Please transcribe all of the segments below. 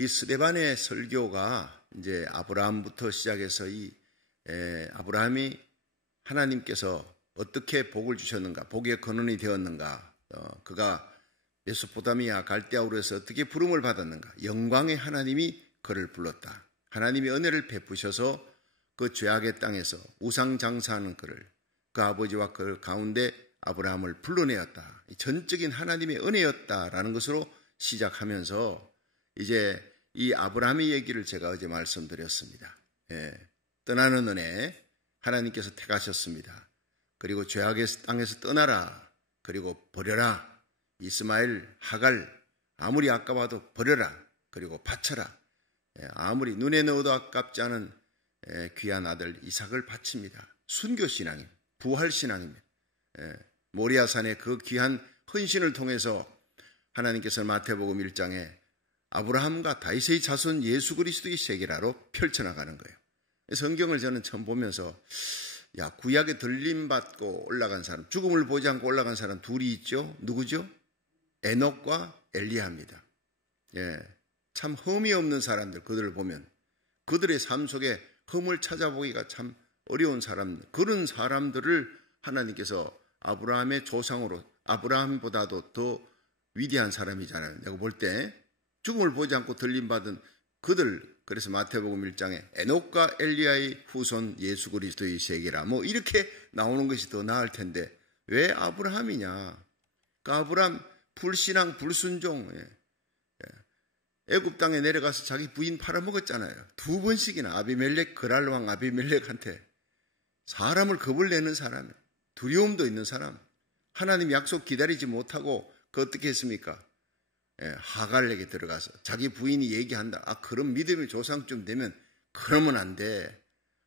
이 스데반의 설교가 이제 아브라함부터 시작해서 아브라함이 하나님께서 어떻게 복을 주셨는가, 복의 근원이 되었는가, 그가 메소포타미아 갈대아우르에서 어떻게 부름을 받았는가, 영광의 하나님이 그를 불렀다. 하나님이 은혜를 베푸셔서 그 죄악의 땅에서 우상 장사하는 그를, 그 아버지와 그 가운데 아브라함을 불러내었다. 전적인 하나님의 은혜였다라는 것으로 시작하면서 이제 이 아브라함의 얘기를 제가 어제 말씀드렸습니다. 떠나는 은혜, 하나님께서 택하셨습니다. 그리고 죄악의 땅에서 떠나라. 그리고 버려라. 이스마엘, 하갈, 아무리 아까워도 버려라. 그리고 바쳐라. 아무리 눈에 넣어도 아깝지 않은 귀한 아들 이삭을 바칩니다. 순교신앙임, 부활신앙입니다. 모리아산의 그 귀한 헌신을 통해서 하나님께서 마태복음 1장에 아브라함과 다윗의 자손 예수 그리스도의 세계라로 펼쳐나가는 거예요. 성경을 저는 처음 보면서 구약에 들림받고 올라간 사람, 죽음을 보지 않고 올라간 사람 둘이 있죠. 누구죠? 에녹과 엘리야입니다. 참 흠이 없는 사람들, 그들을 보면 그들의 삶 속에 흠을 찾아보기가 참 어려운 사람들, 그런 사람들을 하나님께서 아브라함의 조상으로, 아브라함보다도 더 위대한 사람이잖아요. 내가 볼 때 죽음을 보지 않고 들림받은 그들, 그래서 마태복음 1장에 에녹과 엘리야의 후손 예수 그리스도의 세계라, 뭐 이렇게 나오는 것이 더 나을 텐데 왜 아브라함이냐? 그 아브라함 불신앙, 불순종, 애굽 땅에 내려가서 자기 부인 팔아먹었잖아요. 2번씩이나 아비멜렉, 그랄왕 아비멜렉한테. 사람을 겁을 내는 사람, 두려움도 있는 사람, 하나님 약속 기다리지 못하고 그 어떻게 했습니까? 하갈에게 들어가서 자기 부인이 얘기한다. 그럼 믿음의 조상쯤 되면 그러면 안 돼.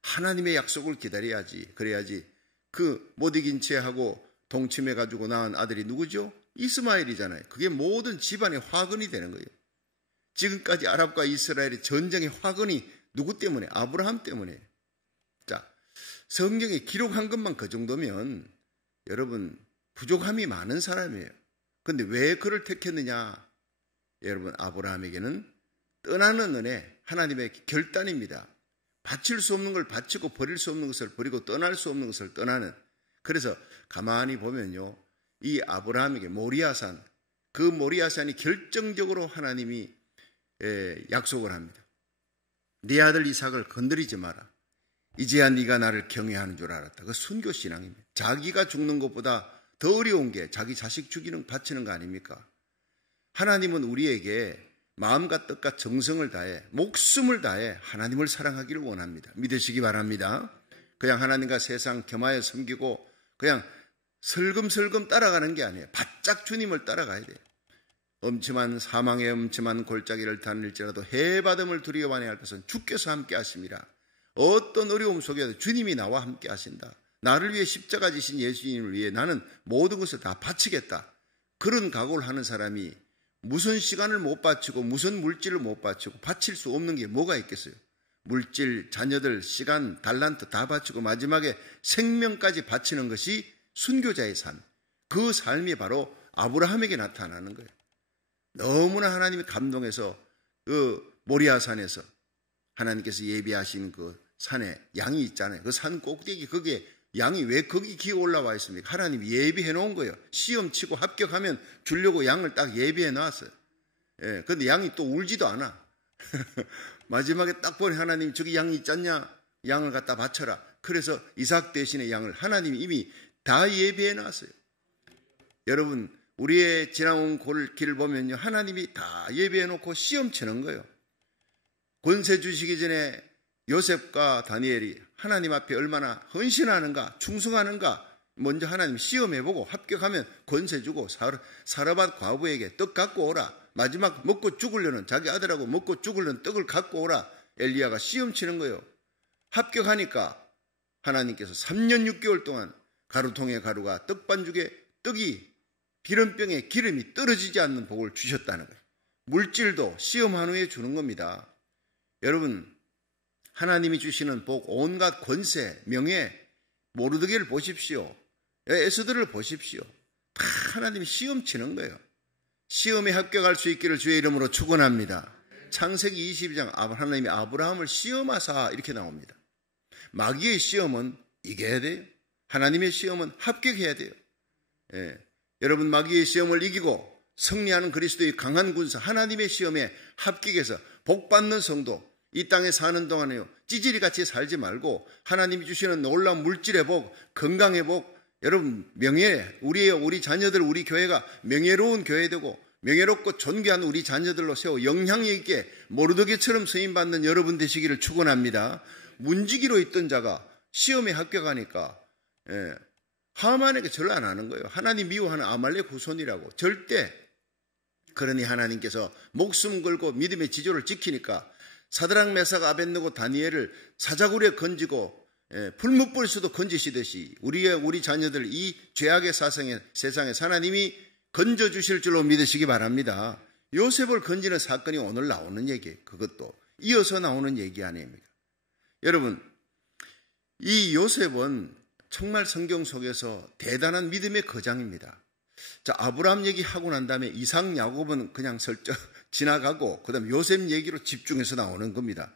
하나님의 약속을 기다려야지. 그래야지. 그 못 이긴 채하고 동침해가지고 낳은 아들이 누구죠? 이스마엘이잖아요. 그게 모든 집안의 화근이 되는 거예요. 지금까지 아랍과 이스라엘의 전쟁의 화근이 누구 때문에? 아브라함 때문에. 자, 성경에 기록한 것만 그 정도면 여러분 부족함이 많은 사람이에요. 그런데 왜 그를 택했느냐? 여러분, 아브라함에게는 떠나는 은혜, 하나님의 결단입니다. 바칠 수 없는 걸 바치고 버릴 수 없는 것을 버리고 떠날 수 없는 것을 떠나는. 그래서 가만히 보면요, 이 아브라함에게 모리아산, 그 모리아산이 결정적으로 하나님이 약속을 합니다. 네 아들 이삭을 건드리지 마라. 이제야 네가 나를 경외하는 줄 알았다. 그 순교신앙입니다. 자기가 죽는 것보다 더 어려운 게 자기 자식 바치는 거 아닙니까? 하나님은 우리에게 마음과 뜻과 정성을 다해, 목숨을 다해 하나님을 사랑하기를 원합니다. 믿으시기 바랍니다. 그냥 하나님과 세상 겸하여 섬기고 그냥 슬금슬금 따라가는 게 아니에요. 바짝 주님을 따라가야 돼요. 엄침한 사망의 엄침한 골짜기를 다닐지라도 해바듬을 두려워 아니할 것은 주께서 함께 하십니다. 어떤 어려움 속에도 주님이 나와 함께 하신다. 나를 위해 십자가 지신 예수님을 위해 나는 모든 것을 다 바치겠다. 그런 각오를 하는 사람이 무슨 시간을 못 바치고 무슨 물질을 못 바치고 바칠 수 없는 게 뭐가 있겠어요? 물질, 자녀들, 시간, 달란트 다 바치고 마지막에 생명까지 바치는 것이 순교자의 삶. 그 삶이 바로 아브라함에게 나타나는 거예요. 너무나 하나님이 감동해서 그 모리아산에서 하나님께서 예비하신 그 산에 양이 있잖아요. 그 산 꼭대기 거기에 양이 왜 거기 기어 올라와 있습니까? 하나님이 예비해 놓은 거예요. 시험 치고 합격하면 주려고 양을 딱 예비해 놨어요. 근데 양이 또 울지도 않아. 마지막에 딱 보니 하나님 저기 양이 있지 않냐? 양을 갖다 바쳐라. 그래서 이삭 대신에 양을 하나님이 이미 다 예비해 놨어요. 여러분, 우리의 지나온 길을 보면요, 하나님이 다 예비해 놓고 시험 치는 거예요. 권세 주시기 전에 요셉과 다니엘이 하나님 앞에 얼마나 헌신하는가, 충성하는가 먼저 하나님 시험해보고 합격하면 권세 주고 사르밧 과부에게 떡 갖고 오라. 마지막 먹고 죽으려는 자기 아들하고 먹고 죽으려는 떡을 갖고 오라. 엘리야가 시험 치는 거예요. 합격하니까 하나님께서 3년 6개월 동안 가루통에 가루가 떡반죽에 떡이 기름병에 기름이 떨어지지 않는 복을 주셨다는 거예요. 물질도 시험한 후에 주는 겁니다. 여러분, 하나님이 주시는 복, 온갖 권세, 명예, 모르드게를 보십시오. 에스더를 보십시오. 다 하나님이 시험 치는 거예요. 시험에 합격할 수 있기를 주의 이름으로 축원합니다. 창세기 22장 하나님이 아브라함을 시험하사 이렇게 나옵니다. 마귀의 시험은 이겨야 돼요. 하나님의 시험은 합격해야 돼요. 예. 여러분, 마귀의 시험을 이기고 승리하는 그리스도의 강한 군사, 하나님의 시험에 합격해서 복받는 성도, 이 땅에 사는 동안에요, 찌질이같이 살지 말고 하나님이 주시는 놀라운 물질의 복, 건강의 복, 여러분 명예, 우리 자녀들, 우리 교회가 명예로운 교회 되고 명예롭고 존귀한 우리 자녀들로 세워 영향력 있게 모르드게처럼 쓰임받는 여러분 되시기를 축원합니다. 문지기로 있던 자가 시험에 합격하니까 하만에게 절을 안 하는 거예요. 하나님 미워하는 아말렉 후손이라고. 절대. 그러니 하나님께서 목숨 걸고 믿음의 지조를 지키니까 사드락 메삭 아벳느고 다니엘을 사자굴에 건지고 풀무불에서도 건지시듯이 우리 자녀들 이 죄악의 세상에 하나님이 건져주실 줄로 믿으시기 바랍니다. 요셉을 건지는 사건이 오늘 나오는 얘기예요. 그것도 이어서 나오는 얘기 아닙니까? 여러분, 이 요셉은 정말 성경 속에서 대단한 믿음의 거장입니다. 자, 아브라함 얘기하고 난 다음에 이삭, 야곱은 그냥 슬쩍 지나가고 그다음 요셉 얘기로 집중해서 나오는 겁니다.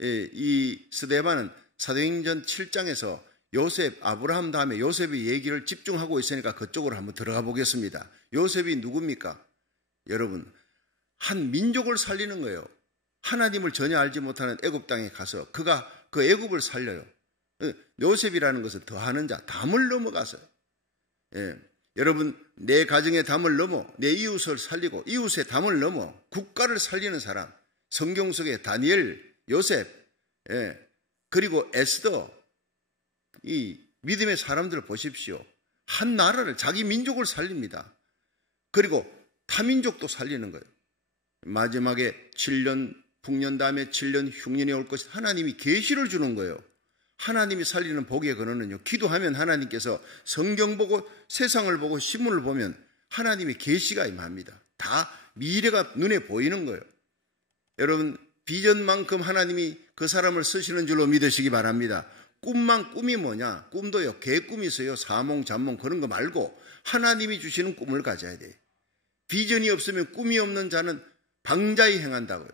이 스데반은 사도행전 7장에서 요셉, 아브라함 다음에 요셉의 얘기를 집중하고 있으니까 그쪽으로 한번 들어가 보겠습니다. 요셉이 누굽니까? 여러분, 한 민족을 살리는 거예요. 하나님을 전혀 알지 못하는 애굽 땅에 가서 그가 그 애굽을 살려요. 요셉이라는 것은 더하는 자, 담을 넘어가서요. 여러분, 내 가정의 담을 넘어 내 이웃을 살리고 이웃의 담을 넘어 국가를 살리는 사람, 성경 속에 다니엘, 요셉, 그리고 에스더, 이 믿음의 사람들을 보십시오. 한 나라를, 자기 민족을 살립니다. 그리고 타민족도 살리는 거예요. 마지막에 7년 풍년 다음에 7년 흉년이 올 것이 하나님이 계시를 주는 거예요. 하나님이 살리는 복의 근원은요, 기도하면 하나님께서 성경 보고 세상을 보고 신문을 보면 하나님의 계시가 임합니다. 다 미래가 눈에 보이는 거예요. 여러분, 비전만큼 하나님이 그 사람을 쓰시는 줄로 믿으시기 바랍니다. 꿈이 뭐냐? 꿈도요, 개꿈이 있어요. 사몽, 잠몽 그런 거 말고 하나님이 주시는 꿈을 가져야 돼요. 비전이 없으면 꿈이 없는 자는 방자히 행한다고요.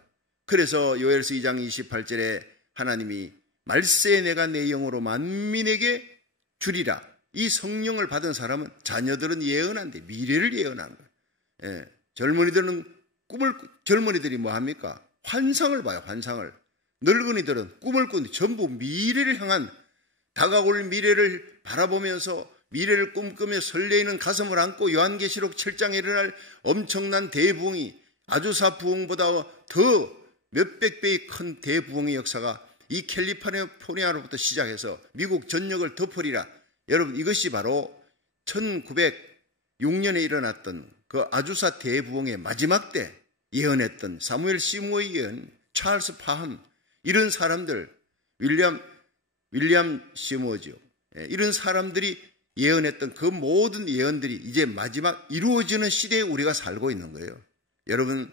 그래서 요엘서 2장 28절에 하나님이 말세 내가 내 영으로 만민에게 주리라. 이 성령을 받은 사람은 자녀들은 예언한대. 미래를 예언하는 거예요. 젊은이들이 뭐 합니까? 환상을 봐요. 환상을. 늙은이들은 꿈을 꾸는데 전부 미래를 향한, 다가올 미래를 바라보면서 미래를 꿈꾸며 설레이는 가슴을 안고 요한계시록 7장에 일어날 엄청난 대부흥이, 아주사 부흥보다 더 몇백 배의 큰 대부흥의 역사가 이 캘리포니아로부터 시작해서 미국 전역을 덮으리라. 여러분, 이것이 바로 1906년에 일어났던 그 아주사 대부흥의 마지막 때 예언했던 사무엘 시무어의 예언, 찰스 파함, 이런 사람들, 윌리엄 시무어죠. 이런 사람들이 예언했던 그 모든 예언들이 이제 마지막 이루어지는 시대에 우리가 살고 있는 거예요. 여러분,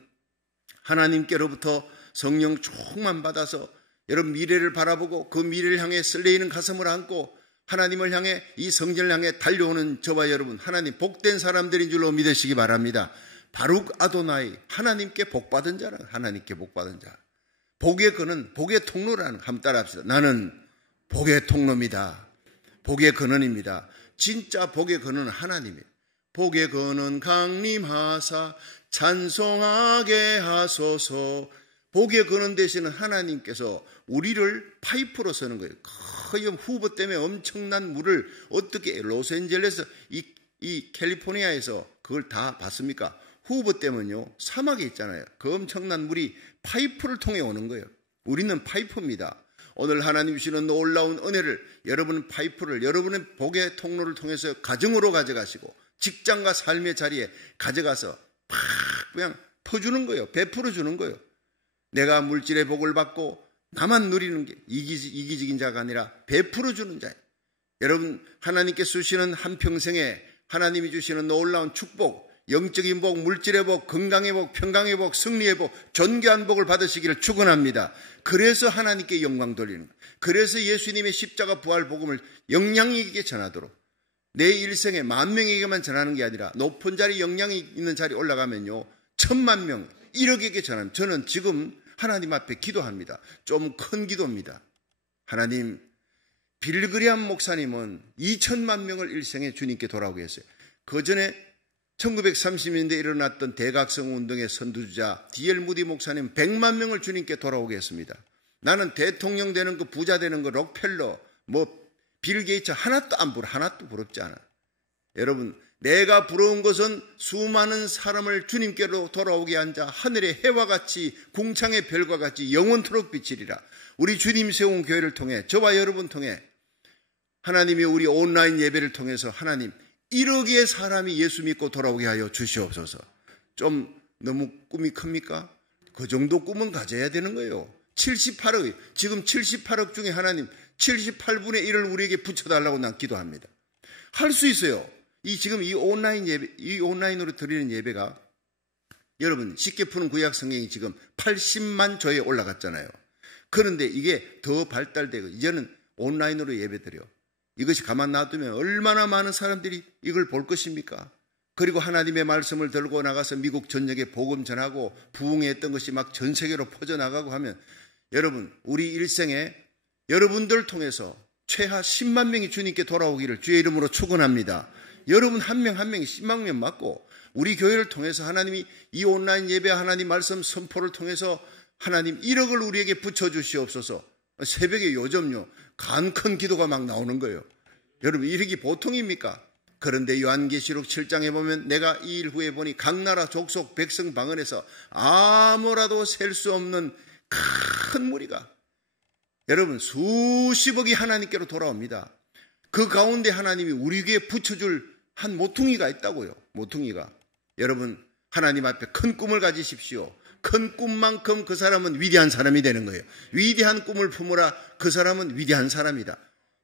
하나님께로부터 성령 충만 받아서 여러분 미래를 바라보고 그 미래를 향해 설레이는 가슴을 안고 하나님을 향해, 이 성전을 향해 달려오는 저와 여러분, 하나님 복된 사람들인 줄로 믿으시기 바랍니다. 바룩 아도나이, 하나님께 복받은 자는 하나님께 복받은 자. 복의 근원, 복의 통로라는, 한번 따라합시다. 나는 복의 통로입니다. 복의 근원입니다. 진짜 복의 근원은 하나님이에요. 복의 근원 강림하사 찬송하게 하소서. 복의 근원 되시는 하나님께서 우리를 파이프로 쓰는 거예요. 거의 후보 때문에 엄청난 물을 어떻게 로스앤젤레스, 이 캘리포니아에서 그걸 다 봤습니까? 후보 때문에요, 사막에 있잖아요. 그 엄청난 물이 파이프를 통해 오는 거예요. 우리는 파이프입니다. 오늘 하나님 주시는 놀라운 은혜를, 여러분은 파이프를, 여러분의 복의 통로를 통해서 가정으로 가져가시고 직장과 삶의 자리에 가져가서 팍 그냥 퍼주는 거예요. 베풀어 주는 거예요. 내가 물질의 복을 받고 나만 누리는 게 이기적인 자가 아니라 베풀어 주는 자예요. 여러분, 하나님께서 주시는 한평생에 하나님이 주시는 놀라운 축복, 영적인 복, 물질의 복, 건강의 복, 평강의 복, 승리의 복, 존귀한 복을 받으시기를 축원합니다. 그래서 하나님께 영광 돌리는 거예요. 그래서 예수님의 십자가 부활 복음을 영향력 있게 전하도록, 내 일생에 10,000명에게만 전하는 게 아니라 높은 자리, 영향이 있는 자리 올라가면요 10,000명, 1억에게 전합니다. 저는 지금 하나님 앞에 기도합니다. 좀 큰 기도입니다. 하나님, 빌그리암 목사님은 2천만 명을 일생에 주님께 돌아오게 했어요. 그 전에 1930년대에 일어났던 대각성 운동의 선두주자 D.L. 무디 목사님 100만 명을 주님께 돌아오게 했습니다. 나는 대통령 되는 거, 부자 되는 거, 록펠러, 빌 게이츠 하나도 부럽지 않아. 여러분, 내가 부러운 것은 수많은 사람을 주님께로 돌아오게 앉아 하늘의 해와 같이 궁창의 별과 같이 영원토록 비치리라. 우리 주님 세운 교회를 통해, 저와 여러분 통해, 하나님이 우리 온라인 예배를 통해서 하나님 1억의 사람이 예수 믿고 돌아오게 하여 주시옵소서. 좀 너무 꿈이 큽니까? 그 정도 꿈은 가져야 되는 거예요. 78억, 지금 78억 중에 하나님 78분의 1을 우리에게 붙여달라고 난 기도합니다. 할 수 있어요. 지금 이 온라인 예배, 이 온라인으로 드리는 예배가 여러분 쉽게 푸는 구약 성경이 지금 80만 조에 올라갔잖아요. 그런데 이게 더 발달되고 이제는 온라인으로 예배드려. 이것이 가만 놔두면 얼마나 많은 사람들이 이걸 볼 것입니까? 그리고 하나님의 말씀을 들고 나가서 미국 전역에 복음 전하고 부흥했던 것이 막 전 세계로 퍼져나가고 하면 여러분 우리 일생에 여러분들 통해서 최하 10만 명이 주님께 돌아오기를 주의 이름으로 축원합니다. 여러분 한 명 한 명이 10만 명 맞고 우리 교회를 통해서 하나님이 이 온라인 예배 하나님 말씀 선포를 통해서 하나님 1억을 우리에게 붙여주시옵소서. 새벽에 요즘요 간 큰 기도가 막 나오는 거예요. 여러분 이력이 보통입니까? 그런데 요한계시록 7장에 보면 내가 이 일 후에 보니 각 나라 족속 백성 방언에서 아무라도 셀 수 없는 큰 무리가 여러분 수십억이 하나님께로 돌아옵니다. 그 가운데 하나님이 우리에게 붙여줄 한 모퉁이가 있다고요. 모퉁이가. 여러분 하나님 앞에 큰 꿈을 가지십시오. 큰 꿈만큼 그 사람은 위대한 사람이 되는 거예요. 위대한 꿈을 품으라. 그 사람은 위대한 사람이다.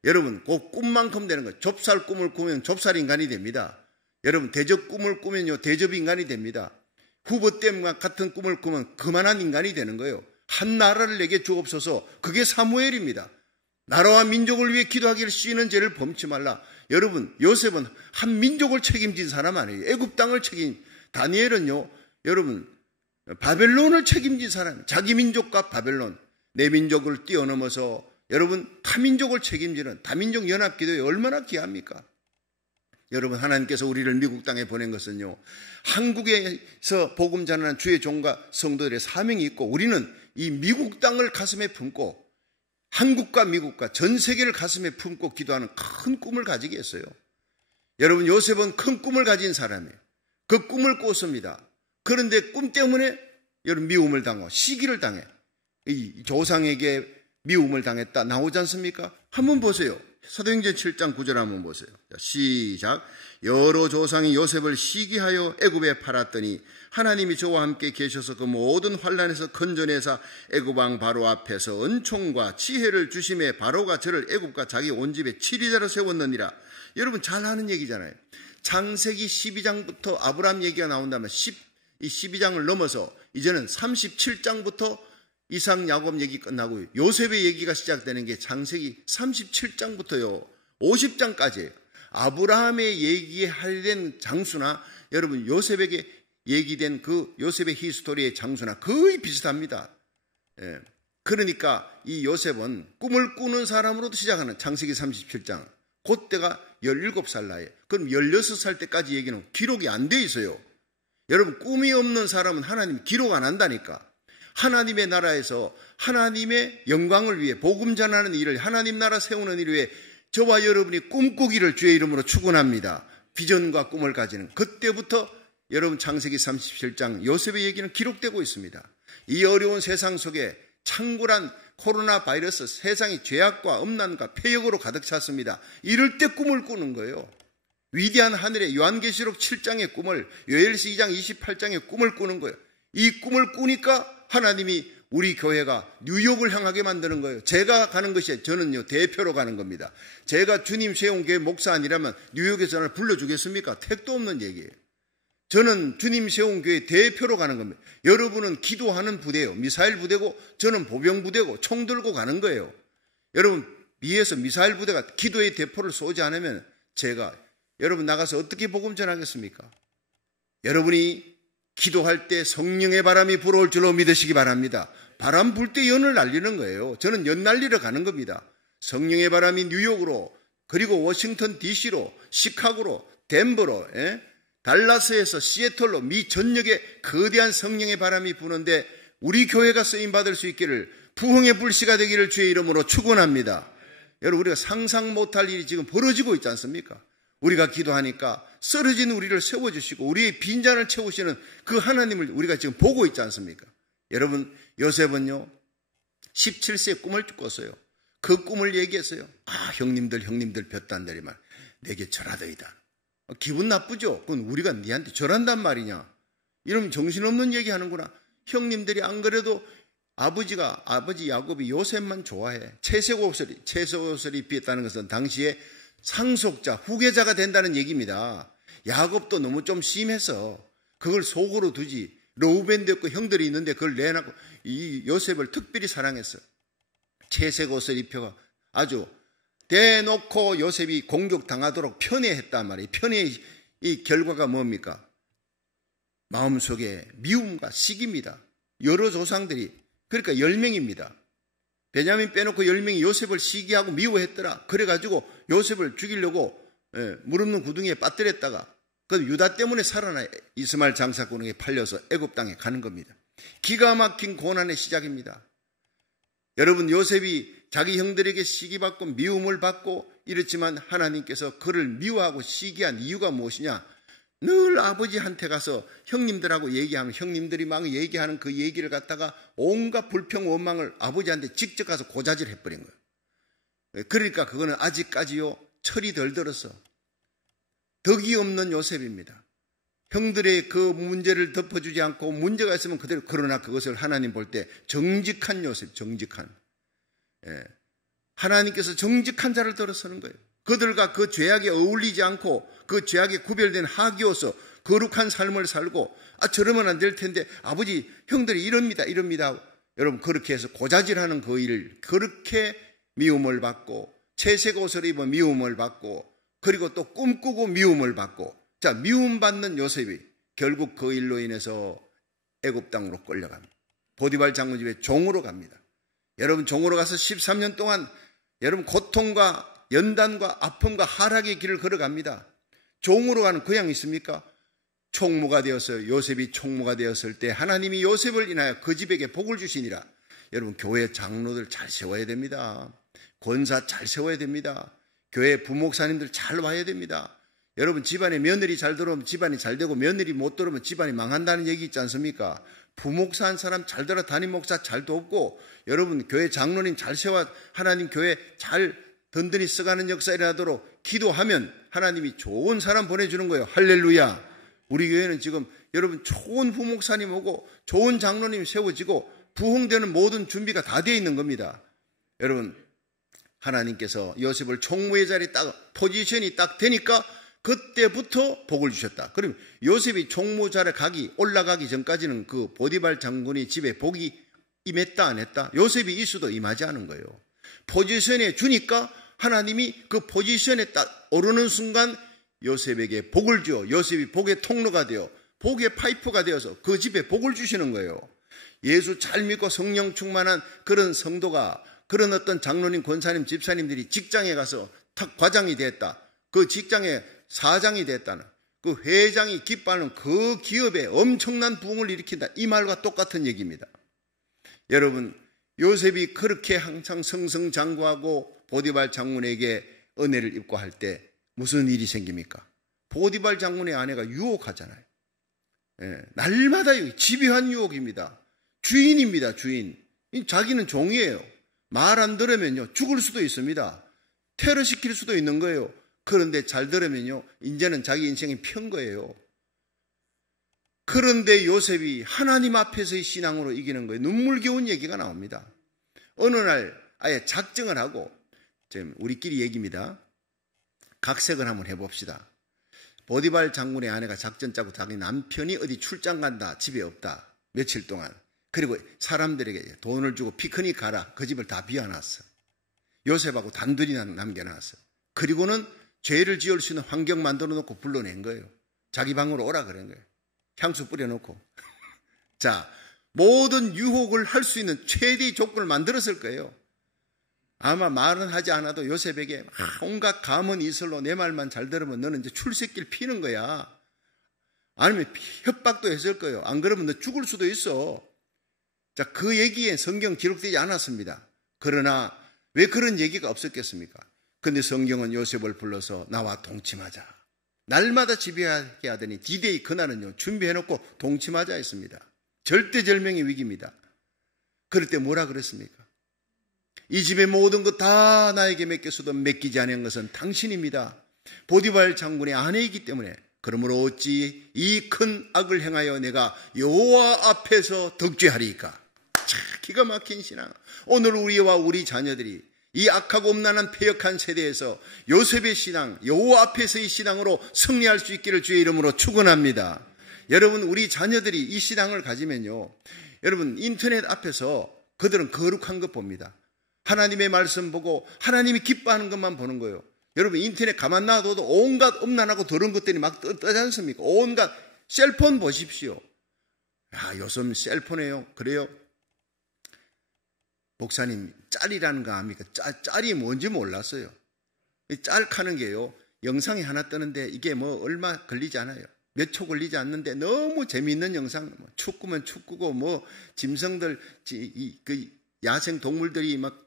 여러분 그 꿈만큼 되는 거예요. 좁쌀 꿈을 꾸면 좁쌀 인간이 됩니다. 여러분 대접 꿈을 꾸면요 대접 인간이 됩니다. 후보댐과 같은 꿈을 꾸면 그만한 인간이 되는 거예요. 한 나라를 내게 주옵소서. 그게 사무엘입니다. 나라와 민족을 위해 기도하기를 씨는 죄를 범치 말라. 여러분 요셉은 한 민족을 책임진 사람 아니에요. 애굽 땅을 다니엘은요 여러분 바벨론을 책임진 사람, 자기 민족과 바벨론, 내 민족을 뛰어넘어서 여러분 타민족을 책임지는 다민족 연합기도에 얼마나 귀합니까? 여러분 하나님께서 우리를 미국 땅에 보낸 것은요 한국에서 복음 전하는 주의 종과 성도들의 사명이 있고 우리는 이 미국 땅을 가슴에 품고 한국과 미국과 전 세계를 가슴에 품고 기도하는 큰 꿈을 가지게 했어요. 여러분 요셉은 큰 꿈을 가진 사람이에요. 그 꿈을 꿨습니다. 그런데 꿈 때문에 여러분 미움을 당하고 시기를 당해. 이 조상에게 미움을 당했다 나오지 않습니까? 한번 보세요. 사도행전 7장 9절 한번 보세요. 시작. 여러 조상이 요셉을 시기하여 애굽에 팔았더니 하나님이 저와 함께 계셔서 그 모든 환난에서 건져내사 애굽 왕 바로 앞에서 은총과 지혜를 주심에 바로가 저를 애굽과 자기 온 집에 치리자로 세웠느니라. 여러분 잘 아는 얘기잖아요. 창세기 12장부터 아브라함 얘기가 나온다면 이 12장을 넘어서 이제는 37장부터 이삭 야곱 얘기 끝나고 요셉의 얘기가 시작되는 게 창세기 37장부터요 50장까지예요. 아브라함의 얘기할 장수나 여러분 요셉에게 얘기된 그 요셉의 히스토리의 장수나 거의 비슷합니다. 예. 그러니까 이 요셉은 꿈을 꾸는 사람으로도 시작하는 창세기 37장 그때가 17살 나이에 그럼 16살 때까지 얘기는 기록이 안 돼 있어요. 여러분 꿈이 없는 사람은 하나님 기록 안 한다니까. 하나님의 나라에서 하나님의 영광을 위해 복음 전하는 일을 하나님 나라 세우는 일을 위해 저와 여러분이 꿈꾸기를 주의 이름으로 축원합니다. 비전과 꿈을 가지는 그때부터 여러분 창세기 37장 요셉의 얘기는 기록되고 있습니다. 이 어려운 세상 속에 창굴한 코로나 바이러스 세상이 죄악과 음란과 폐역으로 가득 찼습니다. 이럴 때 꿈을 꾸는 거예요. 위대한 하늘의 요한계시록 7장의 꿈을 요엘시 2장 28장의 꿈을 꾸는 거예요. 이 꿈을 꾸니까 하나님이 우리 교회가 뉴욕을 향하게 만드는 거예요. 제가 가는 것이 저는요 대표로 가는 겁니다. 제가 주님 세운 교회 목사 아니라면 뉴욕에 전화를 불러주겠습니까? 택도 없는 얘기예요. 저는 주님 세운 교회 대표로 가는 겁니다. 여러분은 기도하는 부대예요. 미사일 부대고 저는 보병 부대고 총 들고 가는 거예요. 여러분 위에서 미사일 부대가 기도의 대포를 쏘지 않으면 제가 여러분 나가서 어떻게 복음 전하겠습니까? 여러분이 기도할 때 성령의 바람이 불어올 줄로 믿으시기 바랍니다. 바람 불 때 연을 날리는 거예요. 저는 연 날리러 가는 겁니다. 성령의 바람이 뉴욕으로, 그리고 워싱턴 DC로, 시카고로, 덴버로, 달라스에서 시애틀로 미 전역에 거대한 성령의 바람이 부는데 우리 교회가 쓰임받을 수 있기를, 부흥의 불씨가 되기를 주의 이름으로 축원합니다. 여러분, 우리가 상상 못할 일이 지금 벌어지고 있지 않습니까? 우리가 기도하니까 쓰러진 우리를 세워주시고 우리의 빈잔을 채우시는 그 하나님을 우리가 지금 보고 있지 않습니까? 여러분, 요셉은요 17세에 꿈을 꿨어요. 그 꿈을 얘기했어요. 형님들 볕단들이 말 내게 절하더이다. 기분 나쁘죠? 그건 우리가 니한테 절한단 말이냐? 이러면 정신없는 얘기 하는구나. 형님들이 안 그래도 아버지 야곱이 요셉만 좋아해. 채색 옷을 입혔다는 것은 당시에 상속자, 후계자가 된다는 얘기입니다. 야곱도 너무 좀 심해서 그걸 속으로 두지. 르우벤도 있고 형들이 있는데 그걸 내놓고 이 요셉을 특별히 사랑했어요. 채색 옷을 입혀가 아주 대놓고 요셉이 공격당하도록 편애했단 말이에요. 편애의 이 결과가 뭡니까? 마음속에 미움과 시기입니다. 여러 조상들이, 그러니까 10명입니다. 베냐민 빼놓고 10명이 요셉을 시기하고 미워했더라. 그래가지고 요셉을 죽이려고 무릎 는 구덩이에 빠뜨렸다가 그 유다 때문에 살아나 이스마엘 장사꾼에게 팔려서 애굽 땅에 가는 겁니다. 기가 막힌 고난의 시작입니다. 여러분, 요셉이 자기 형들에게 시기받고 미움을 받고 이랬지만 하나님께서 그를 미워하고 시기한 이유가 무엇이냐? 늘 아버지한테 가서 형님들하고 얘기하면 형님들이 막 얘기하는 그 얘기를 갖다가 온갖 불평 원망을 아버지한테 직접 가서 고자질 해버린 거예요. 그러니까 그거는 아직까지요 철이 덜 들어서 덕이 없는 요셉입니다. 형들의 그 문제를 덮어주지 않고 문제가 있으면 그대로, 그러나 그것을 하나님 볼 때 정직한 요셉, 정직한. 하나님께서 정직한 자를 들어서는 거예요. 그들과 그 죄악에 어울리지 않고 그 죄악에 구별된 하기로서 거룩한 삶을 살고 저러면 안 될 텐데 아버지 형들이 이럽니다. 여러분, 그렇게 해서 고자질하는 그 일을 그렇게 미움을 받고 채색 옷을 입어 미움을 받고 그리고 또 꿈꾸고 미움을 받고, 자, 미움받는 요셉이 결국 그 일로 인해서 애굽 땅으로 끌려갑니다. 보디발 장군 집에 종으로 갑니다. 여러분, 종으로 가서 13년 동안 여러분 고통과 연단과 아픔과 하락의 길을 걸어갑니다. 종으로 가는 고향이 있습니까? 총무가 되었어요. 요셉이 총무가 되었을 때 하나님이 요셉을 인하여 그 집에게 복을 주시니라. 여러분, 교회 장로들 잘 세워야 됩니다. 권사 잘 세워야 됩니다. 교회 부목사님들 잘 와야 됩니다. 여러분, 집안에 며느리 잘 들어오면 집안이 잘 되고 며느리 못 들어오면 집안이 망한다는 얘기 있지 않습니까? 부목사 한 사람 잘 들어 담임 목사 잘 돕고 여러분 교회 장로님 잘 세워 하나님 교회 잘 든든히 써가는 역사 일어나도록 기도하면 하나님이 좋은 사람 보내주는 거예요. 할렐루야. 우리 교회는 지금 여러분 좋은 부목사님 오고 좋은 장로님 세워지고 부흥되는 모든 준비가 다 되어 있는 겁니다. 여러분, 하나님께서 요셉을 총무의 자리에 딱 포지션이 딱 되니까 그때부터 복을 주셨다. 그럼 요셉이 총무 자리에 올라가기 전까지는 그 보디발 장군이 집에 복이 임했다 안 했다? 요셉이 있어도 임하지 않은 거예요. 포지션에 주니까 하나님이 그 포지션에 딱 오르는 순간 요셉에게 복을 주어 요셉이 복의 통로가 되어 복의 파이프가 되어서 그 집에 복을 주시는 거예요. 예수 잘 믿고 성령 충만한 그런 성도가, 그런 어떤 장로님, 권사님, 집사님들이 직장에 가서 탁 과장이 됐다. 그 직장에 사장이 됐다는, 그 회장이 기뻐하는 그 기업에 엄청난 부흥을 일으킨다. 이 말과 똑같은 얘기입니다. 여러분, 요셉이 그렇게 항상 승승장구하고 보디발 장군에게 은혜를 입고 할 때 무슨 일이 생깁니까? 보디발 장군의 아내가 유혹하잖아요. 날마다 집요한 유혹입니다. 주인입니다, 주인. 자기는 종이에요. 말 안 들으면요, 죽을 수도 있습니다. 테러시킬 수도 있는 거예요. 그런데 잘 들으면요, 이제는 자기 인생이 편 거예요. 그런데 요셉이 하나님 앞에서의 신앙으로 이기는 거예요. 눈물겨운 얘기가 나옵니다. 어느 날 아예 작정을 하고, 지금 우리끼리 얘기입니다. 각색을 한번 해봅시다. 보디발 장군의 아내가 작전 짜고 자기 남편이 어디 출장 간다, 집에 없다, 며칠 동안. 그리고 사람들에게 돈을 주고 피크닉 가라, 그 집을 다 비워놨어. 요셉하고 단둘이 남겨놨어. 그리고는 죄를 지을 수 있는 환경 만들어 놓고 불러낸 거예요. 자기 방으로 오라 그런 거예요. 향수 뿌려놓고. 자, 모든 유혹을 할 수 있는 최대의 조건을 만들었을 거예요. 아마 말은 하지 않아도 요셉에게 온갖 감언 이설로 내 말만 잘 들으면 너는 이제 출세길 피는 거야. 아니면 협박도 했을 거예요. 안 그러면 너 죽을 수도 있어. 자, 그 얘기에 성경 기록되지 않았습니다. 그러나 왜 그런 얘기가 없었겠습니까? 근데 성경은 요셉을 불러서 나와 동침하자. 날마다 지배하게 하더니 D-Day 그날은요, 준비해놓고 동침하자 했습니다. 절대절명의 위기입니다. 그럴 때 뭐라 그랬습니까? 이 집의 모든 것 다 나에게 맡겼어도 맡기지 않은 것은 당신입니다. 보디발 장군의 아내이기 때문에 그러므로 어찌 이 큰 악을 행하여 내가 여호와 앞에서 덕죄하리이까? 참 기가 막힌 신앙. 오늘 우리와 우리 자녀들이 이 악하고 음란한 패역한 세대에서 요셉의 신앙, 여호와 앞에서의 신앙으로 승리할 수 있기를 주의 이름으로 축원합니다. 여러분, 우리 자녀들이 이 신앙을 가지면요, 여러분 인터넷 앞에서 그들은 거룩한 것 봅니다. 하나님의 말씀 보고 하나님이 기뻐하는 것만 보는 거예요. 여러분 인터넷 가만 놔둬도 온갖 음란하고 더러운 것들이 막 뜨지 않습니까? 온갖 셀폰 보십시오. 야, 요즘 셀폰이에요. 그래요? 목사님, 짤이라는 거 압니까? 짤이 뭔지 몰랐어요. 이 짤카는 게요, 영상이 하나 뜨는데 이게 뭐 얼마 걸리지 않아요. 몇 초 걸리지 않는데 너무 재미있는 영상, 뭐 축구면 축구고, 뭐 짐승들, 그 야생 동물들이 막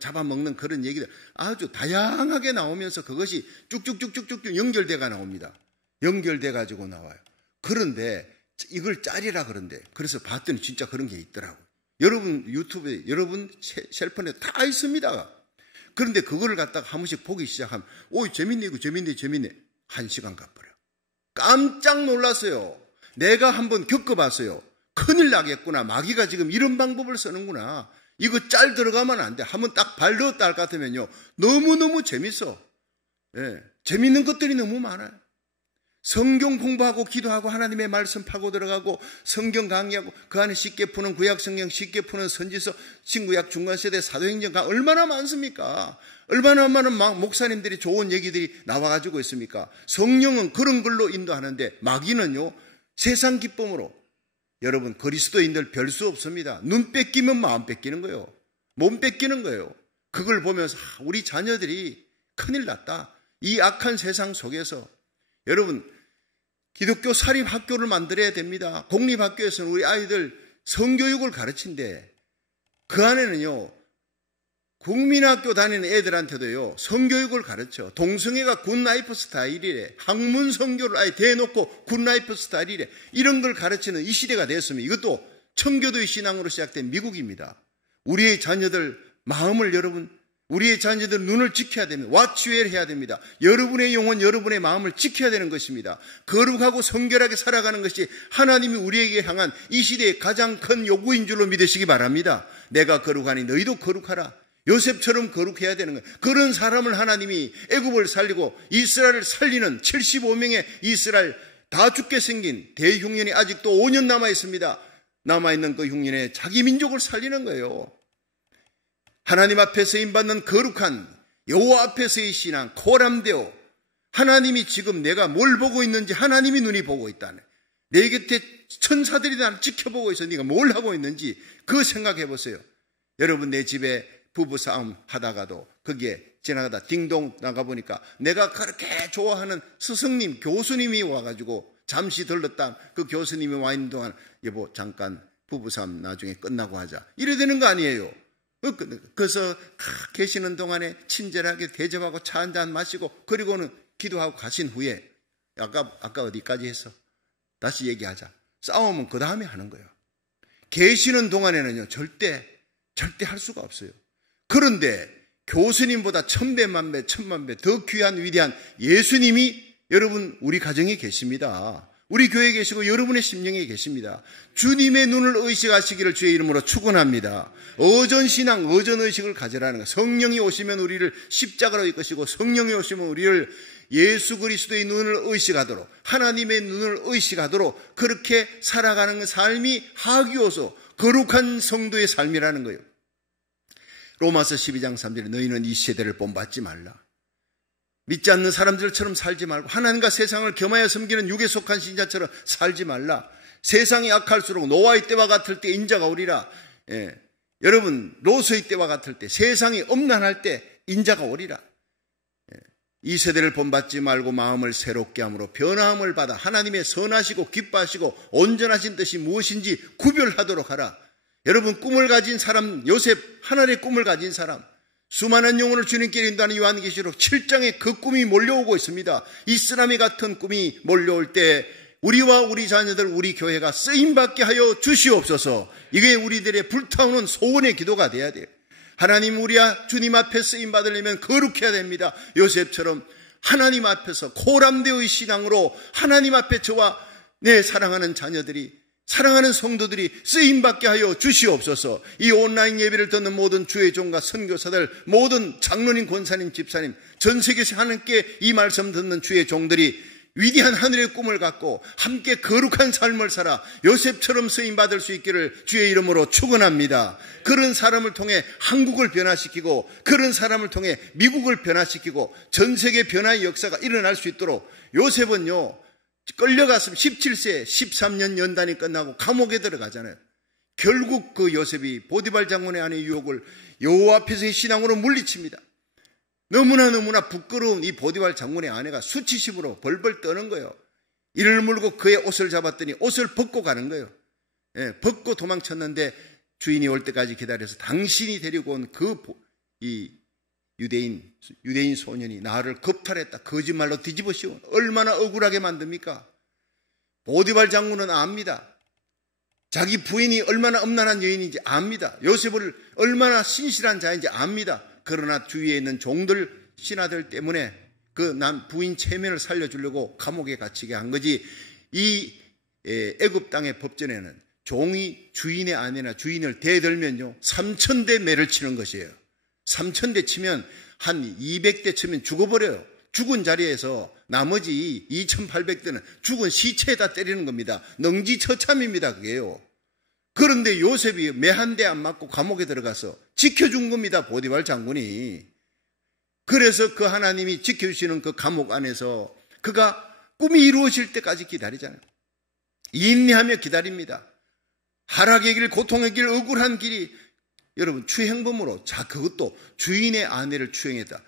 잡아먹는 그런 얘기들 아주 다양하게 나오면서 그것이 쭉쭉쭉쭉쭉 연결돼가 나옵니다. 연결돼 가지고 나와요. 그런데 이걸 짤이라 그런데, 그래서 봤더니 진짜 그런 게 있더라고요. 여러분 유튜브에, 여러분 셀폰에 다 있습니다. 그런데 그거를 갖다가 한 번씩 보기 시작하면, 오, 재밌네, 이거 재밌네. 1시간 가버려. 깜짝 놀랐어요. 내가 한번 겪어봤어요. 큰일 나겠구나. 마귀가 지금 이런 방법을 쓰는구나. 이거 짤 들어가면 안 돼. 한번 딱 발 넣었다 할 것 같으면요, 너무너무 재밌어. 예, 재밌는 것들이 너무 많아요. 성경 공부하고 기도하고 하나님의 말씀 파고 들어가고 성경 강의하고 그 안에 쉽게 푸는 구약 성경, 쉽게 푸는 선지서, 신구약 중간세대 사도행전 얼마나 많습니까? 얼마나 많은 목사님들이 좋은 얘기들이 나와가지고 있습니까? 성령은 그런 걸로 인도하는데 마귀는요, 세상 기쁨으로. 여러분, 그리스도인들 별 수 없습니다. 눈 뺏기면 마음 뺏기는 거예요. 몸 뺏기는 거예요. 그걸 보면서 우리 자녀들이 큰일 났다. 이 악한 세상 속에서. 여러분, 기독교 사립학교를 만들어야 됩니다. 공립학교에서는 우리 아이들 성교육을 가르친대. 그 안에는요, 국민학교 다니는 애들한테도요, 성교육을 가르쳐. 동성애가 굿라이프 스타일이래. 학문 성교를 아예 대놓고 굿라이프 스타일이래. 이런 걸 가르치는 이 시대가 됐으면, 이것도 청교도의 신앙으로 시작된 미국입니다. 우리의 자녀들 마음을, 여러분, 우리의 자녀들 눈을 지켜야 됩니다. 왓츠웰 해야 됩니다. 여러분의 영혼, 여러분의 마음을 지켜야 되는 것입니다. 거룩하고 성결하게 살아가는 것이 하나님이 우리에게 향한 이 시대의 가장 큰 요구인 줄로 믿으시기 바랍니다. 내가 거룩하니 너희도 거룩하라. 요셉처럼 거룩해야 되는 거예요. 그런 사람을 하나님이 애굽을 살리고 이스라엘을 살리는 75명의 이스라엘 다 죽게 생긴 대흉년이 아직도 5년 남아 있습니다. 남아있는 그 흉년에 자기 민족을 살리는 거예요. 하나님 앞에 쓰임받는 거룩한 여호와 앞에서의 신앙, 코람데오. 하나님이 지금 내가 뭘 보고 있는지 하나님이 눈이 보고 있다네. 내 곁에 천사들이 나를 지켜보고 있어. 네가 뭘 하고 있는지 그거 생각해 보세요. 여러분, 내 집에 부부싸움 하다가도 거기에 지나가다 딩동 나가보니까 내가 그렇게 좋아하는 스승님, 교수님이 와가지고 잠시 들렀다. 그 교수님이 와 있는 동안 여보 잠깐 부부싸움 나중에 끝나고 하자. 이래 되는 거 아니에요. 그래서 계시는 동안에 친절하게 대접하고 차 한잔 마시고 그리고는 기도하고 가신 후에 아까 어디까지 했어? 다시 얘기하자. 싸움은 그 다음에 하는 거예요. 계시는 동안에는요 절대 할 수가 없어요. 그런데 교수님보다 1000배, 만배, 1000만배 더 귀한 위대한 예수님이 여러분 우리 가정에 계십니다. 우리 교회에 계시고 여러분의 심령에 계십니다. 주님의 눈을 의식하시기를 주의 이름으로 축원합니다. 어전신앙, 어전의식을 가져라는 것. 성령이 오시면 우리를 십자가로 이끄시고 성령이 오시면 우리를 예수 그리스도의 눈을 의식하도록, 하나님의 눈을 의식하도록 그렇게 살아가는 삶이 하기워서 거룩한 성도의 삶이라는 거예요. 로마서 12장 3절에 너희는 이 세대를 본받지 말라. 믿지 않는 사람들처럼 살지 말고 하나님과 세상을 겸하여 섬기는 육에 속한 신자처럼 살지 말라. 세상이 악할수록 노아의 때와 같을 때 인자가 오리라. 여러분, 롯의 때와 같을 때, 세상이 엄난할 때 인자가 오리라. 이 세대를 본받지 말고 마음을 새롭게 함으로 변화함을 받아 하나님의 선하시고 기뻐하시고 온전하신 뜻이 무엇인지 구별하도록 하라. 여러분, 꿈을 가진 사람, 요셉 하늘의 꿈을 가진 사람, 수많은 영혼을 주님께 인도하는 요한계시록 7장에 그 꿈이 몰려오고 있습니다. 이 쓰나미 같은 꿈이 몰려올 때 우리와 우리 자녀들, 우리 교회가 쓰임받게 하여 주시옵소서. 이게 우리들의 불타오는 소원의 기도가 돼야 돼요. 하나님, 우리야 주님 앞에 쓰임받으려면 거룩해야 됩니다. 요셉처럼 하나님 앞에서 코람되어의 신앙으로 하나님 앞에 저와 내 사랑하는 자녀들이, 사랑하는 성도들이 쓰임받게 하여 주시옵소서. 이 온라인 예배를 듣는 모든 주의 종과 선교사들, 모든 장로님, 권사님, 집사님, 전 세계에서 하나님께 이 말씀 듣는 주의 종들이 위대한 하늘의 꿈을 갖고 함께 거룩한 삶을 살아 요셉처럼 쓰임받을 수 있기를 주의 이름으로 축원합니다. 그런 사람을 통해 한국을 변화시키고, 그런 사람을 통해 미국을 변화시키고 전 세계 변화의 역사가 일어날 수 있도록, 요셉은요 끌려갔으면 17세 13년 연단이 끝나고 감옥에 들어가잖아요. 결국 그 요셉이 보디발 장군의 아내 유혹을 여호와 앞에서의 신앙으로 물리칩니다. 너무나 부끄러운 이 보디발 장군의 아내가 수치심으로 벌벌 떠는 거예요. 이를 물고 그의 옷을 잡았더니 옷을 벗고 가는 거예요. 벗고 도망쳤는데 주인이 올 때까지 기다려서 당신이 데리고 온 이 유대인 소년이 나를 겁탈했다, 거짓말로 뒤집어 씌운, 얼마나 억울하게 만듭니까? 보디발 장군은 압니다. 자기 부인이 얼마나 엄난한 여인인지 압니다. 요셉을 얼마나 신실한 자인지 압니다. 그러나 주위에 있는 종들, 신하들 때문에 그 부인 체면을 살려주려고 감옥에 갇히게 한 거지. 이 애굽 땅의 법전에는 종이 주인의 아내나 주인을 대들면요 3,000대 매를 치는 것이에요. 3,000대 치면 한 200대 치면 죽어버려요. 죽은 자리에서 나머지 2,800대는 죽은 시체에다 때리는 겁니다. 능지처참입니다, 그게요. 그런데 요셉이 매 한 대 안 맞고 감옥에 들어가서 지켜준 겁니다, 보디발 장군이. 그래서 그 하나님이 지켜주시는 그 감옥 안에서 그가 꿈이 이루어질 때까지 기다리잖아요. 인내하며 기다립니다. 하락의 길, 고통의 길, 억울한 길이, 여러분, 추행범으로, 그것도 주인의 아내를 추행했다.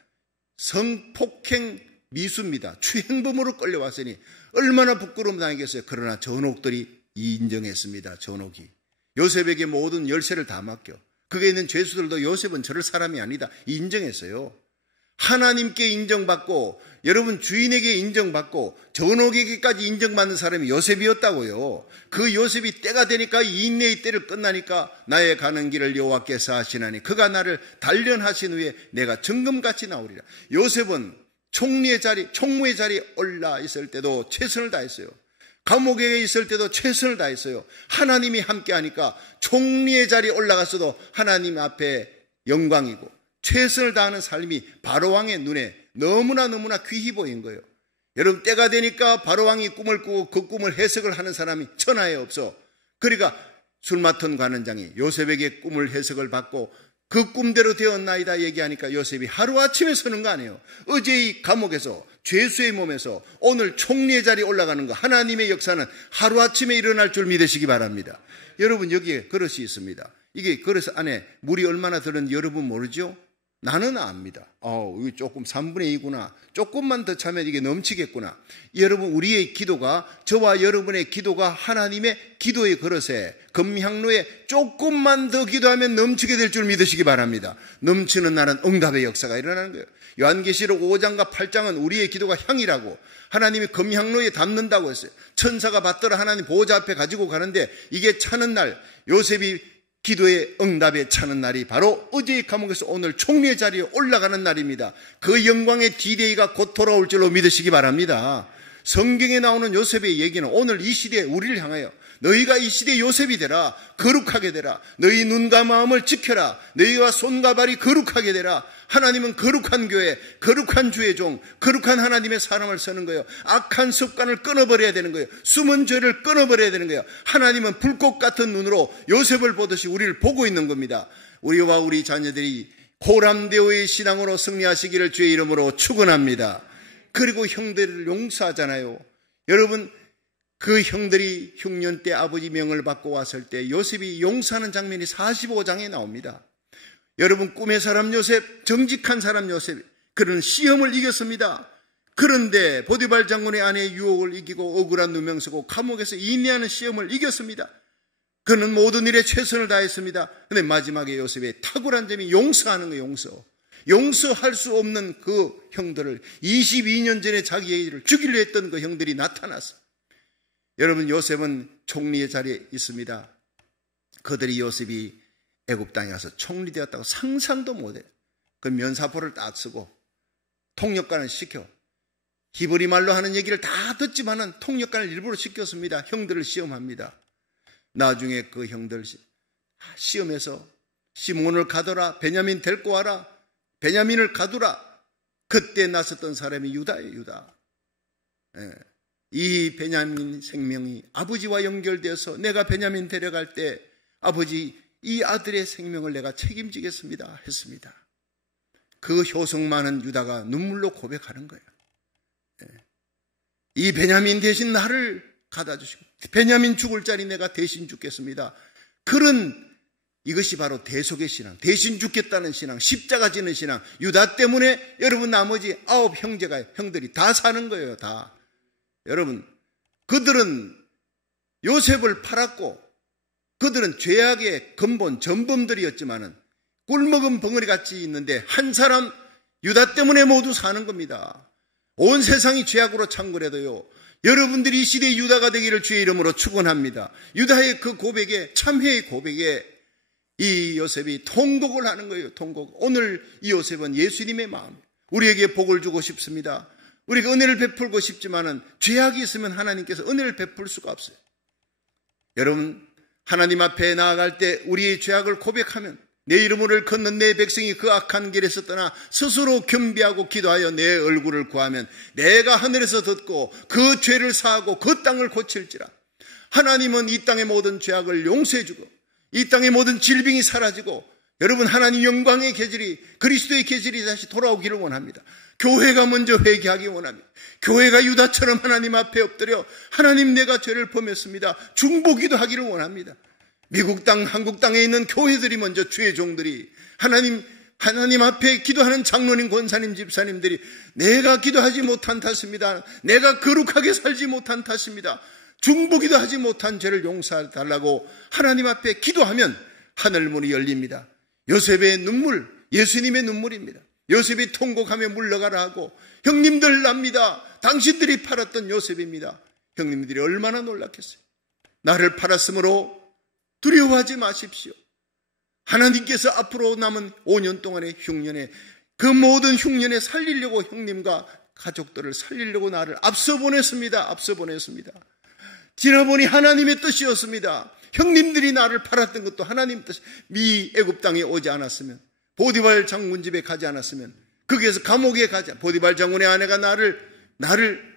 성폭행 미수입니다. 추행범으로 끌려왔으니 얼마나 부끄러움 당하겠어요. 그러나 전옥들이 인정했습니다. 전옥이 요셉에게 모든 열쇠를 다 맡겨. 거기에 있는 죄수들도 요셉은 저럴 사람이 아니다 인정했어요. 하나님께 인정받고, 여러분, 주인에게 인정받고 전옥에게까지 인정받는 사람이 요셉이었다고요. 그 요셉이 때가 되니까, 인내의 때를 끝나니까 나의 가는 길을 여호와께서 하시나니 그가 나를 단련하신 후에 내가 정금같이 나오리라. 요셉은 총무의 자리에 올라 있을 때도 최선을 다했어요. 감옥에 있을 때도 최선을 다했어요. 하나님이 함께하니까 총리의 자리에 올라갔어도 하나님 앞에 영광이고, 최선을 다하는 삶이 바로왕의 눈에 너무나 귀히 보인 거예요. 여러분, 때가 되니까 바로왕이 꿈을 꾸고 그 꿈을 해석을 하는 사람이 천하에 없어. 그러니까 술 맡은 관원장이 요셉에게 꿈을 해석을 받고 그 꿈대로 되었나이다 얘기하니까 요셉이 하루아침에 서는 거 아니에요. 어제 이 감옥에서, 죄수의 몸에서 오늘 총리의 자리에 올라가는 거, 하나님의 역사는 하루아침에 일어날 줄 믿으시기 바랍니다. 여러분, 여기에 그릇이 있습니다. 이게 그릇 안에 물이 얼마나 들었는지 여러분 모르죠? 나는 압니다. 이거 조금 3분의 2구나. 조금만 더 차면 이게 넘치겠구나. 여러분, 우리의 기도가, 저와 여러분의 기도가 하나님의 기도의 그릇에, 금향로에 조금만 더 기도하면 넘치게 될 줄 믿으시기 바랍니다. 넘치는 날은 응답의 역사가 일어나는 거예요. 요한계시록 5장과 8장은 우리의 기도가 향이라고, 하나님이 금향로에 담는다고 했어요. 천사가 받들어 하나님 보호자 앞에 가지고 가는데, 이게 차는 날, 요셉이 기도의 응답에 차는 날이 바로 어제의 감옥에서 오늘 총리의 자리에 올라가는 날입니다. 그 영광의 D-Day가 곧 돌아올 줄로 믿으시기 바랍니다. 성경에 나오는 요셉의 얘기는 오늘 이 시대에 우리를 향하여, 너희가 이 시대의 요셉이 되라, 거룩하게 되라, 너희 눈과 마음을 지켜라, 너희와 손과 발이 거룩하게 되라. 하나님은 거룩한 교회, 거룩한 주의 종, 거룩한 하나님의 사람을 쓰는 거예요. 악한 습관을 끊어버려야 되는 거예요. 숨은 죄를 끊어버려야 되는 거예요. 하나님은 불꽃 같은 눈으로 요셉을 보듯이 우리를 보고 있는 겁니다. 우리와 우리 자녀들이 호람대오의 신앙으로 승리하시기를 주의 이름으로 축원합니다. 그리고 형들을 용서하잖아요. 여러분, 그 형들이 흉년 때 아버지 명을 받고 왔을 때 요셉이 용서하는 장면이 45장에 나옵니다. 여러분, 꿈의 사람 요셉, 정직한 사람 요셉, 그런 시험을 이겼습니다. 그런데 보디발 장군의 아내의 유혹을 이기고 억울한 누명서고 감옥에서 인내하는 시험을 이겼습니다. 그는 모든 일에 최선을 다했습니다. 그런데 마지막에 요셉의 탁월한 점이 용서하는 거예요. 용서할 수 없는 그 형들을 22년 전에 자기의 일을 죽이려 했던 그 형들이 나타났어요. 여러분, 요셉은 총리의 자리에 있습니다. 그들이 요셉이 애굽 땅에 가서 총리되었다고 상상도 못해요. 그 면사포를 딱 쓰고 통역관을 시켜 히브리 말로 하는 얘기를 다 듣지만은 통역관을 일부러 시켰습니다. 형들을 시험합니다. 나중에 그 형들 시험해서 시몬을 가둬라, 베냐민 데리고 와라, 베냐민을 가두라. 그때 나섰던 사람이 유다예요. 유다. 이 베냐민 생명이 아버지와 연결되어서 내가 베냐민 데려갈 때 아버지, 이 아들의 생명을 내가 책임지겠습니다 했습니다. 그 효성 많은 유다가 눈물로 고백하는 거예요. 이 베냐민 대신 나를 가다 주시고 베냐민 죽을 자리 내가 대신 죽겠습니다. 그런, 이것이 바로 대속의 신앙, 대신 죽겠다는 신앙, 십자가 지는 신앙. 유다 때문에 여러분 나머지 9 형들이 다 사는 거예요. 다. 여러분, 그들은 요셉을 팔았고 그들은 죄악의 근본 전범들이었지만은 꿀먹은 벙어리같이 있는데 한 사람 유다 때문에 모두 사는 겁니다. 온 세상이 죄악으로 창궐해도요, 여러분들이 이 시대의 유다가 되기를 주의 이름으로 축원합니다. 유다의 그 고백에, 참회의 고백에 이 요셉이 통곡을 하는 거예요. 통곡. 오늘 이 요셉은 예수님의 마음, 우리에게 복을 주고 싶습니다. 우리가 은혜를 베풀고 싶지만은 죄악이 있으면 하나님께서 은혜를 베풀 수가 없어요. 여러분, 하나님 앞에 나아갈 때 우리의 죄악을 고백하면 내 이름을 걷는 내 백성이 그 악한 길에서 떠나 스스로 겸비하고 기도하여 내 얼굴을 구하면 내가 하늘에서 듣고 그 죄를 사하고 그 땅을 고칠지라. 하나님은 이 땅의 모든 죄악을 용서해 주고 이 땅의 모든 질병이 사라지고 여러분, 하나님 영광의 계절이, 그리스도의 계절이 다시 돌아오기를 원합니다. 교회가 먼저 회개하기 원합니다. 교회가 유다처럼 하나님 앞에 엎드려 하나님, 내가 죄를 범했습니다, 중보기도 하기를 원합니다. 미국 땅, 한국 땅에 있는 교회들이 먼저, 주의 종들이 하나님 앞에 기도하는 장로님, 권사님, 집사님들이 내가 기도하지 못한 탓입니다, 내가 거룩하게 살지 못한 탓입니다, 중보기도 하지 못한 죄를 용서해 달라고 하나님 앞에 기도하면 하늘문이 열립니다. 요셉의 눈물, 예수님의 눈물입니다. 요셉이 통곡하며 물러가라 하고, 형님들 납니다, 당신들이 팔았던 요셉입니다. 형님들이 얼마나 놀랐겠어요. 나를 팔았으므로 두려워하지 마십시오. 하나님께서 앞으로 남은 5년 동안의 흉년에, 그 모든 흉년에 살리려고, 형님과 가족들을 살리려고 나를 앞서 보냈습니다. 앞서 보냈습니다. 지나보니 하나님의 뜻이었습니다. 형님들이 나를 팔았던 것도 하나님 뜻. 미 애굽 땅에 오지 않았으면, 보디발 장군 집에 가지 않았으면, 거기에서 감옥에 가지, 보디발 장군의 아내가 나를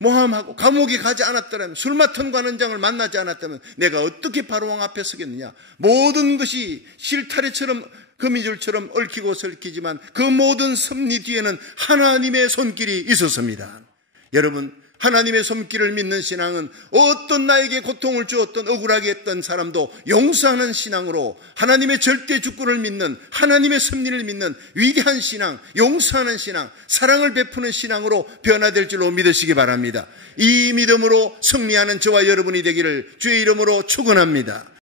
모함하고 감옥에 가지 않았더라면, 술 맡은 관원장을 만나지 않았다면 내가 어떻게 바로왕 앞에 서겠느냐. 모든 것이 실타래처럼, 거미줄처럼 얽히고 설키지만 그 모든 섭리 뒤에는 하나님의 손길이 있었습니다. 여러분, 하나님의 손길을 믿는 신앙은 어떤 나에게 고통을 주었던, 억울하게 했던 사람도 용서하는 신앙으로, 하나님의 절대 주권을 믿는, 하나님의 섭리를 믿는 위대한 신앙, 용서하는 신앙, 사랑을 베푸는 신앙으로 변화될 줄로 믿으시기 바랍니다. 이 믿음으로 승리하는 저와 여러분이 되기를 주의 이름으로 축원합니다.